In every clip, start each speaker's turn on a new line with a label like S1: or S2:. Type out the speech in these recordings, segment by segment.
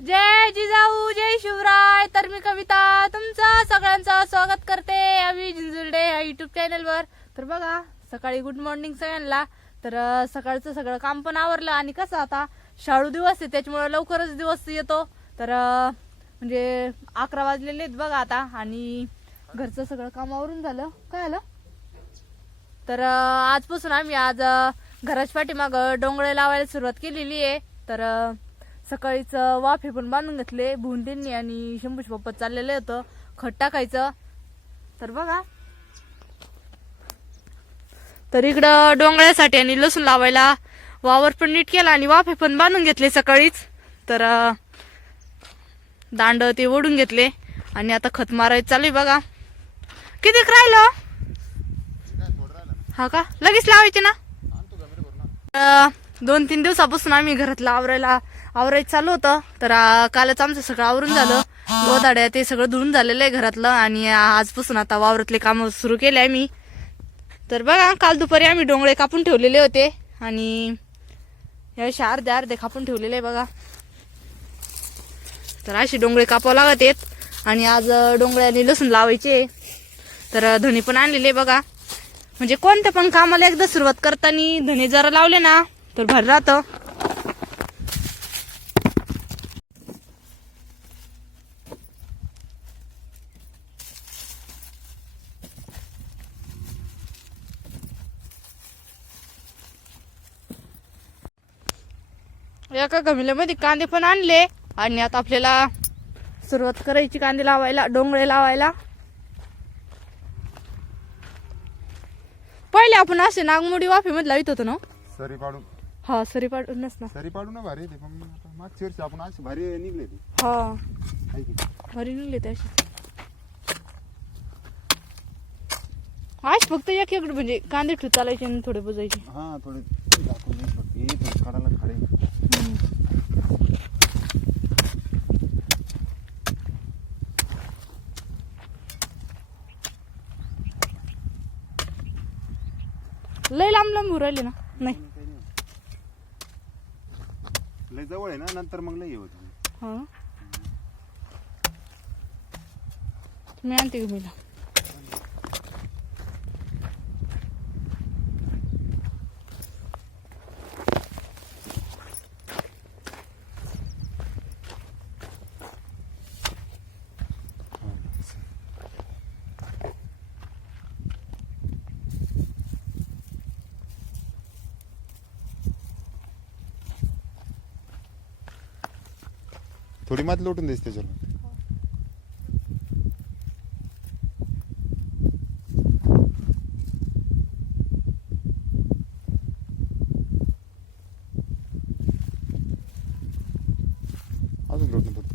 S1: जय जिजाऊ जय शिवराय. तर मी कविता तुमचं सगळ्यांचं स्वागत करते अभि जिंजुर्डे या युट्यूब चॅनलवर तर बघा सकाळी गुड मॉर्निंग सगळ्यांना. तर सकाळचं सगळं काम पण आवरलं आणि कसं आता शाळू दिवस आहे त्याच्यामुळे लवकरच दिवस येतो. तर म्हणजे अकरा वाजलेले आहेत बघा आता आणि घरचं सगळं काम आवरून झालं. काय आलं? तर आजपासून आम्ही आज घराच्या पाठीमाग डोंगळे लावायला सुरुवात केलेली आहे. तर सकाळीच वाफे पण बांधून घेतले. भुंडींनी आणि शंभूश पप्पा चाललेलं होतं. खत टाकायचं. तर बघा. तर इकडं डोंगळ्यासाठी आणि लसूण लावायला वावर पण नीट केला आणि वाफे पण बांधून घेतले सकाळीच. तर दांड ते ओढून घेतले. आणि आता खत मारायचं चालू आहे बघा. किती राहिलं? हा का? लगेच लावायचे ना? दोन तीन दिवसापासून आम्ही घरातलं आवरायला आवरायचं चालू होतं. तर कालच आमचं सगळं आवरून झालं. गोदाड्या ते सगळं धुवून झालेलं आहे घरातलं आणि आजपासून आता वावरातले कामं सुरू केले आम्ही. तर बघा काल दुपारी आम्ही डोंगळे कापून ठेवलेले होते आणि यावेळी अर्धे अर्धे कापून ठेवलेले आहे बघा. तर असे डोंगळे कापावं लागत आहेत आणि आज डोंगळ्याने लसूण लावायचे तर धने पण आणलेले बघा. म्हणजे कोणत्या पण कामाला एकदा सुरुवात करताना धने जरा लावले ना तर भर राहतं. एका गमिल्यामध्ये कांदे पण आणले आणि आता आपल्याला सुरुवात करायची कांदे लावायला डोंगळे लावायला. पहिले आपण असे नागमोडी वाफेमध्ये लावित होतो ना?
S2: सरी पाडून.
S1: हा सरी पाडूनच ना.
S2: सरी पाडून ना भारी ते पण मागच्या वर्षी आपण असे भारी निघले ते.
S1: हा.
S2: हाय की
S1: घरी निघले ते असे. आज फक्त एक एक म्हणजे कांदे ठेवत चालायचे आणि थोडे बुजायचे.
S2: हा थोडे दाखवून नाही फक्त हे थोडे काढायला खडे.
S1: लय लांब लांब उरायले ना? नाही.
S2: जवळ आहे ना नंतर मग लई हे होत.
S1: हा. मी आणते गमीला
S2: थोडी माती लोटून द्यायची त्याच्यावर. अजून लोटून पडतो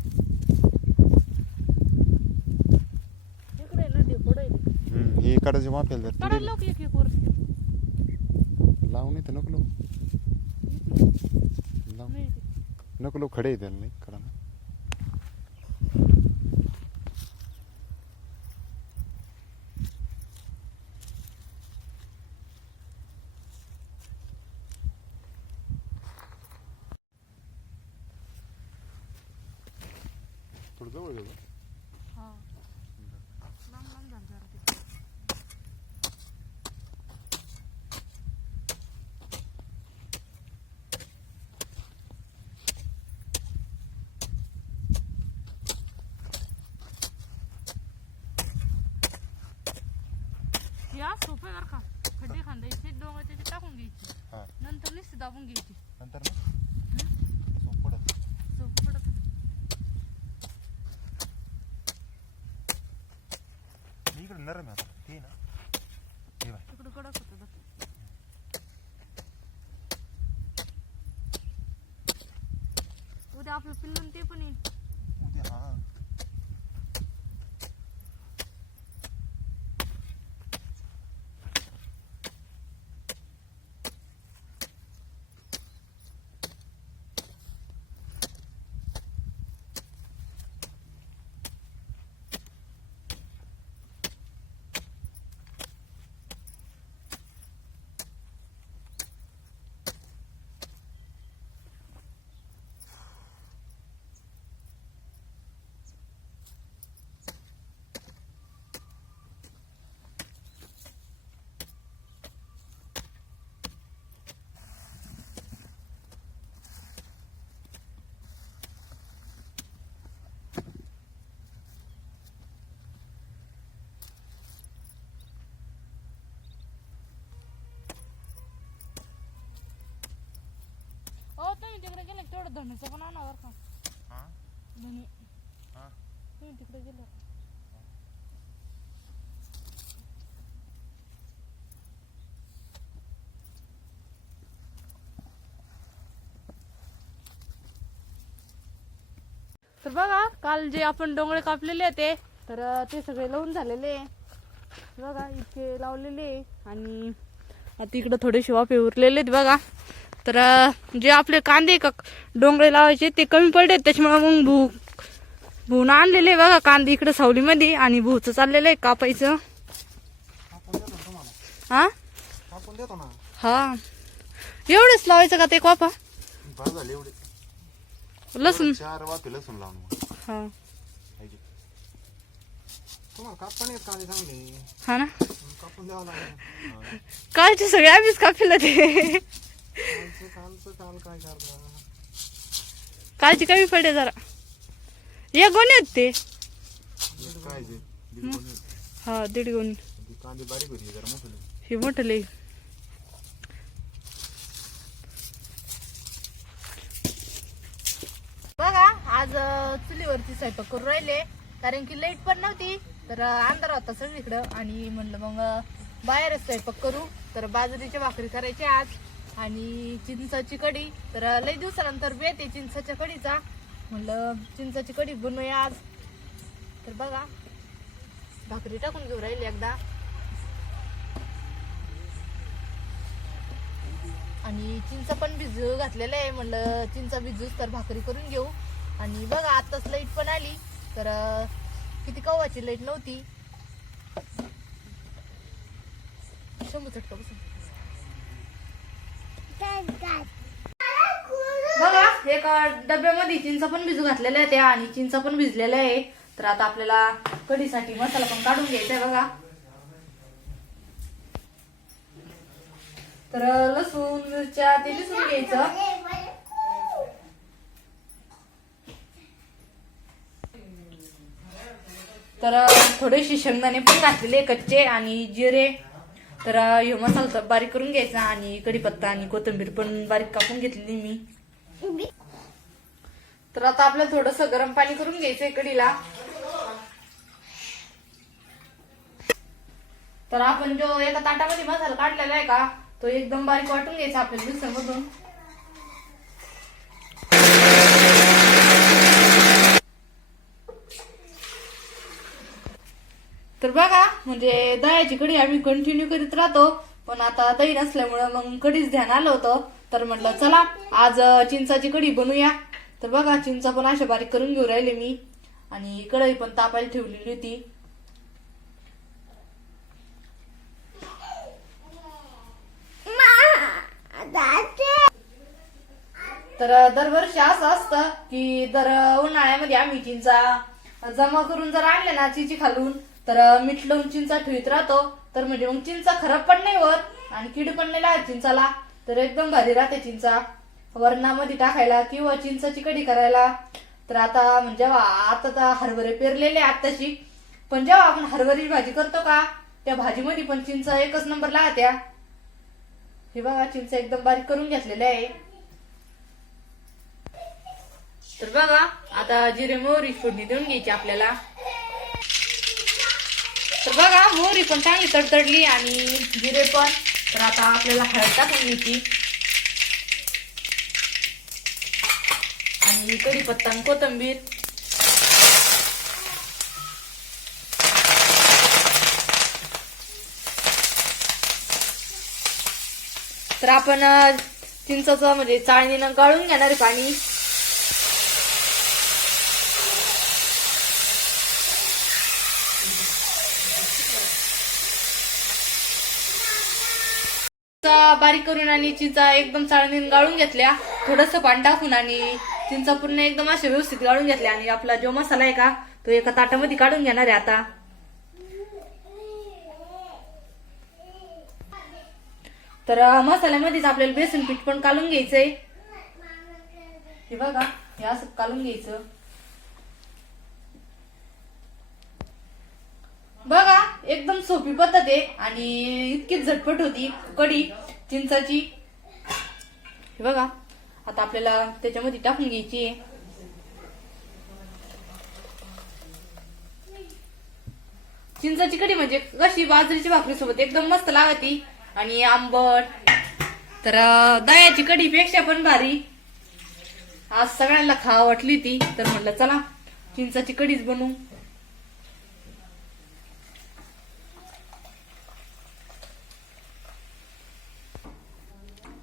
S1: इकडे आहे. ते.
S2: हम्म, हे काढायचे माफेल जर
S1: काढायला लाव की एक एक वर
S2: लावून नाही तर नको लावू. लावून
S1: नाही. ते.
S2: नको लावू खडे आहे त्याला नाही करा ना थोडं जवळ?
S1: हा लांब लांब झालं जरा ते. या सोपे बर का खड्डे खांदायचे डोंगर त्याचे टाकून घ्यायचे
S2: हा
S1: नंतर नुसते दाबून घ्यायची
S2: नंतर ना पडत
S1: सोप पडत
S2: मी इकडे नरम आहे आता? ते ना? हे बाय.
S1: तिकडं कडक होतं बघ. उद्या आपलं पिल्लून ते पण येईल.
S2: उद्या हा.
S1: तिकडे गेलं की तेवढं धनुचं पण आणा बरं का.
S2: हा?
S1: धनु
S2: हा?
S1: तुम्ही तिकडे गेलो. तर बघा काल जे आपण डोंगळे कापलेले होते तर ते सगळे लावून झालेले. बघा इतके लावलेले. आणि आता इकडं थोडेसे वाफे उरलेले आहेत बघा. तर जे आपले कांदे का डोंगळे लावायचे ते कमी पडले त्याच्यामुळे मग भू भून आणलेले बघा कांदे इकडे सावलीमध्ये आणि भूचं चाललेलं आहे कापायचं. हा? हा. एवढंच लावायचं का ते कॉपा? लसूण. हा. हा ना? कालचे सगळे आम्हीच कापले ते
S2: कालचं कालचं काल काय करता
S1: कालचे कमी पडले जरा. या गोणे आहेत ते. हा दीड गोणी. हे मोठं. लई बघा आज चुलीवरती स्वयंपाक करून राहिले. कारण की लाइट पण नव्हती तर अंधार होता सगळीकडं. आणि म्हणलं मग बाहेरच स्वयंपाक करू. तर बाजरीच्या भाकरी करायची आज. आणि चिंचाची कढी. तर लई दिवसानंतर बेत आहे चिंचाच्या कढीचा. म्हणलं चिंचाची कढी बनवूया आज. तर बघा भाकरी टाकून घेऊ राहील एकदा. आणि चिंच पण भिजू घातलेलं आहे. म्हणलं चिंचा भिजूच तर भाकरी करून घेऊ. आणि बघा आताच लाइट पण आली. तर किती कवाची लाइट नव्हती. शंभू चटका बसून. बघा एका डब्यामध्ये चिंचा पण भिजू घातलेल्या आहे त्या आणि चिंचा पण भिजलेल्या आहे. तर आता आपल्याला कढीसाठी मसाला पण काढून घ्यायचा आहे बघा. तर लसूण मिरच्या ते लसूण घ्यायचं. तर थोडेसे शेंगदाणे पण घातलेले कच्चे आणि जिरे. तर ह्यो मसाला बारीक करून घ्यायचा आणि कढीपत्ता आणि कोथिंबीर पण बारीक कापून घेतलेली मी. तर आता आपल्याला थोडस गरम पाणी करून घ्यायचंय कढीला. तर आपण जो एका ताटामध्ये मसाला काढलेला आहे का तो एकदम बारीक वाटून घ्यायचा आपल्या दिवसामधून तर बघा म्हणजे दह्याची कढी आम्ही कंटिन्यू करीत राहतो पण आता दही नसल्यामुळं मग कढीच ध्यान आलं होतं. तर म्हटलं चला आज चिंचाची कढी बनवूया तर बघा चिंचा पण अशा बारीक करून घेऊ राहिले मी. आणि कढई पण तापायला ठेवलेली होती. तर दरवर्षी असं असतं की दर उन्हाळ्यामध्ये आम्ही चिंचा जमा करून जर आणल्या ना चिंची खालून तर मीठ लावून चिंचा ठेवीत राहतो. तर म्हणजे मग चिंचा खराब पण नाही होत आणि कीड पण नाही लागत चिंचाला. तर एकदम भारी राहते चिंचा. वरणामध्ये टाकायला किंवा चिंचाची कढी करायला. तर आता म्हणजे आता तर हरभरे पेरलेले आताशी पण जेव्हा आपण हरभरीची भाजी करतो का त्या भाजीमध्ये पण चिंचा एकच नंबर लागत्या हे बघा चिंच एकदम बारीक करून घेतलेले आहे. तर बघा आता जिरे मोहरी फोडणी देऊन घ्यायची आपल्याला. तर बघा मोहरी पण चांगली तडतडली आणि जिरे पण. तर आता आपल्याला हळद टाकून घ्यायची. आणि कढीपत्ता आणि कोथिंबीर. तर आपण अं, चिंचाचं म्हणजे चाळणीनं गाळून घेणार आहे पाणी. बारीक करून आणि चिंचा एकदम चाळणीने गाळून घेतल्या थोडस पाणी टाकून आणि चिंचा पूर्ण एकदम असे व्यवस्थित गाळून घेतल्या आणि आपला जो मसाला आहे का तो एका ताटामध्ये काढून घेणार आहे आता. तर मसाल्यामध्येच आपल्याला बेसन पीठ पण काढून घ्यायचंय. हे बघा हे असं काढून घ्यायचं बघा एकदम सोपी पद्धत आहे आणि इतकी झटपट होती. कढी चिंचाची. हे बघा आता आपल्याला त्याच्यामध्ये टाकून घ्यायची आहे. चिंचाची कढी म्हणजे कशी बाजरीची भाकरी सोबत एकदम मस्त लागती. आणि आंबट. तर दह्याची कढी पेक्षा पण भारी. आज सगळ्यांना खा वाटली ती. तर म्हटलं चला चिंचाची कढीच बनवू.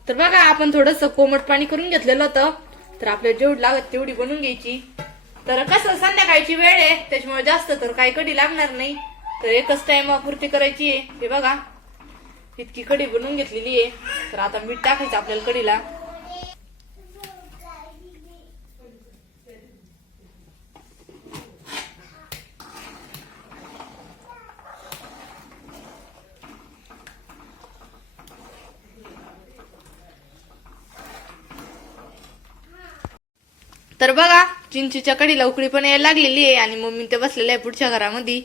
S1: तर बघा आपण थोडस कोमट पाणी करून घेतलेलं होतं. तर आपल्याला जेवढी लागत तेवढी बनवून घ्यायची. तर कसं संध्याकाळची वेळ आहे त्याच्यामुळे जास्त तर काही कडी लागणार नाही. तर एकच टाइम पुरती करायची आहे. हे बघा इतकी कढी बनवून घेतलेली आहे. तर आता मीठ टाकायचं आपल्याला कडीला तर बघा चिंचीच्या कडीला उकळी पण यायला लागलेली आहे आणि मम्मी ते बसलेले आहे पुढच्या घरामध्ये.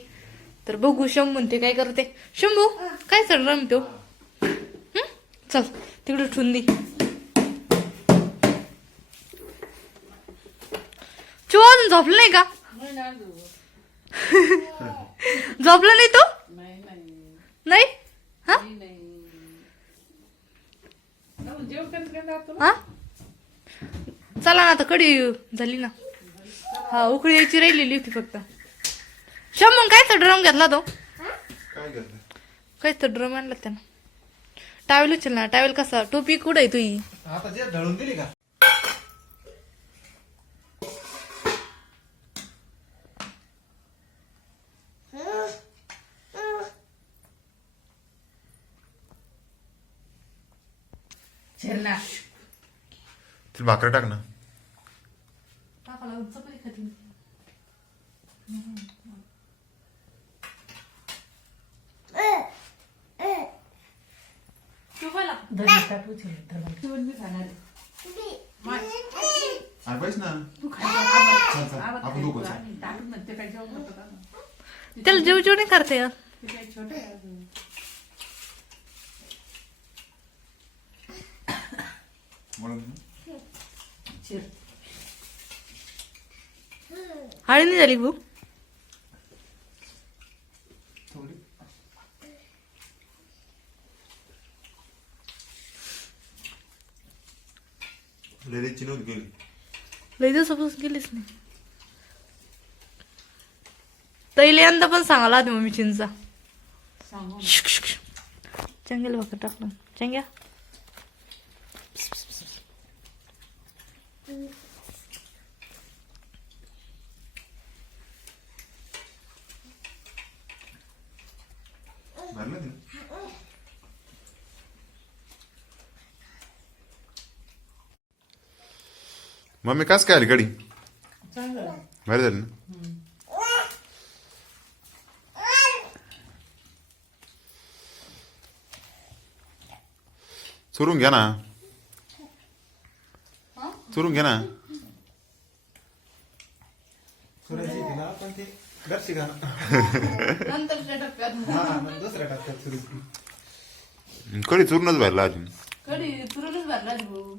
S1: तर बघू शंभू ते काय करते? शंभू काय चल रमतो? चल तिकडे ठेवून दे. चिव अजून झोपलं नाही का? झोपला नाही तो? नाही? हा? हा? चला ना आता कडी झाली ना. हा उकळी यायची राहिलेली होती फक्त. शंभर काय तर ड्रम घेतला तो?
S3: काय
S1: तर ड्रम आणला त्यानं? टावेल उचल ना टावेल कसा? टोपी कुठं आहे तुझी
S2: आता जे ढळून दिली का?
S3: तिला भाकर टाक ना. अरे बैस ना. चल, आपण दोघं चल.
S1: त्याला जेव जेव नाही करते यार. नाही. झाली भाऊ
S2: थोडी
S3: लेडीजची नव्हती गेली
S1: लई दिवसापासून गेलीच नाही तैले यंदा पण सांगायला आधी मम्मी चिंचा शुक. चंगेल भाकर टाकलं चंग्या
S3: भरलं तिला मम्मी कास काय आली? गाडी. भारी झाली ना? चुरून घ्या ना. चुरून घ्या ना.
S2: सुरायची तिला पण ते घरची का
S1: नंतरच्या टप्प्यात.
S2: हा मग दुसऱ्या टाकतात सुरू
S3: कडी चुरूनच भरला अजून.
S1: कधी तुरंतच भरला भाऊ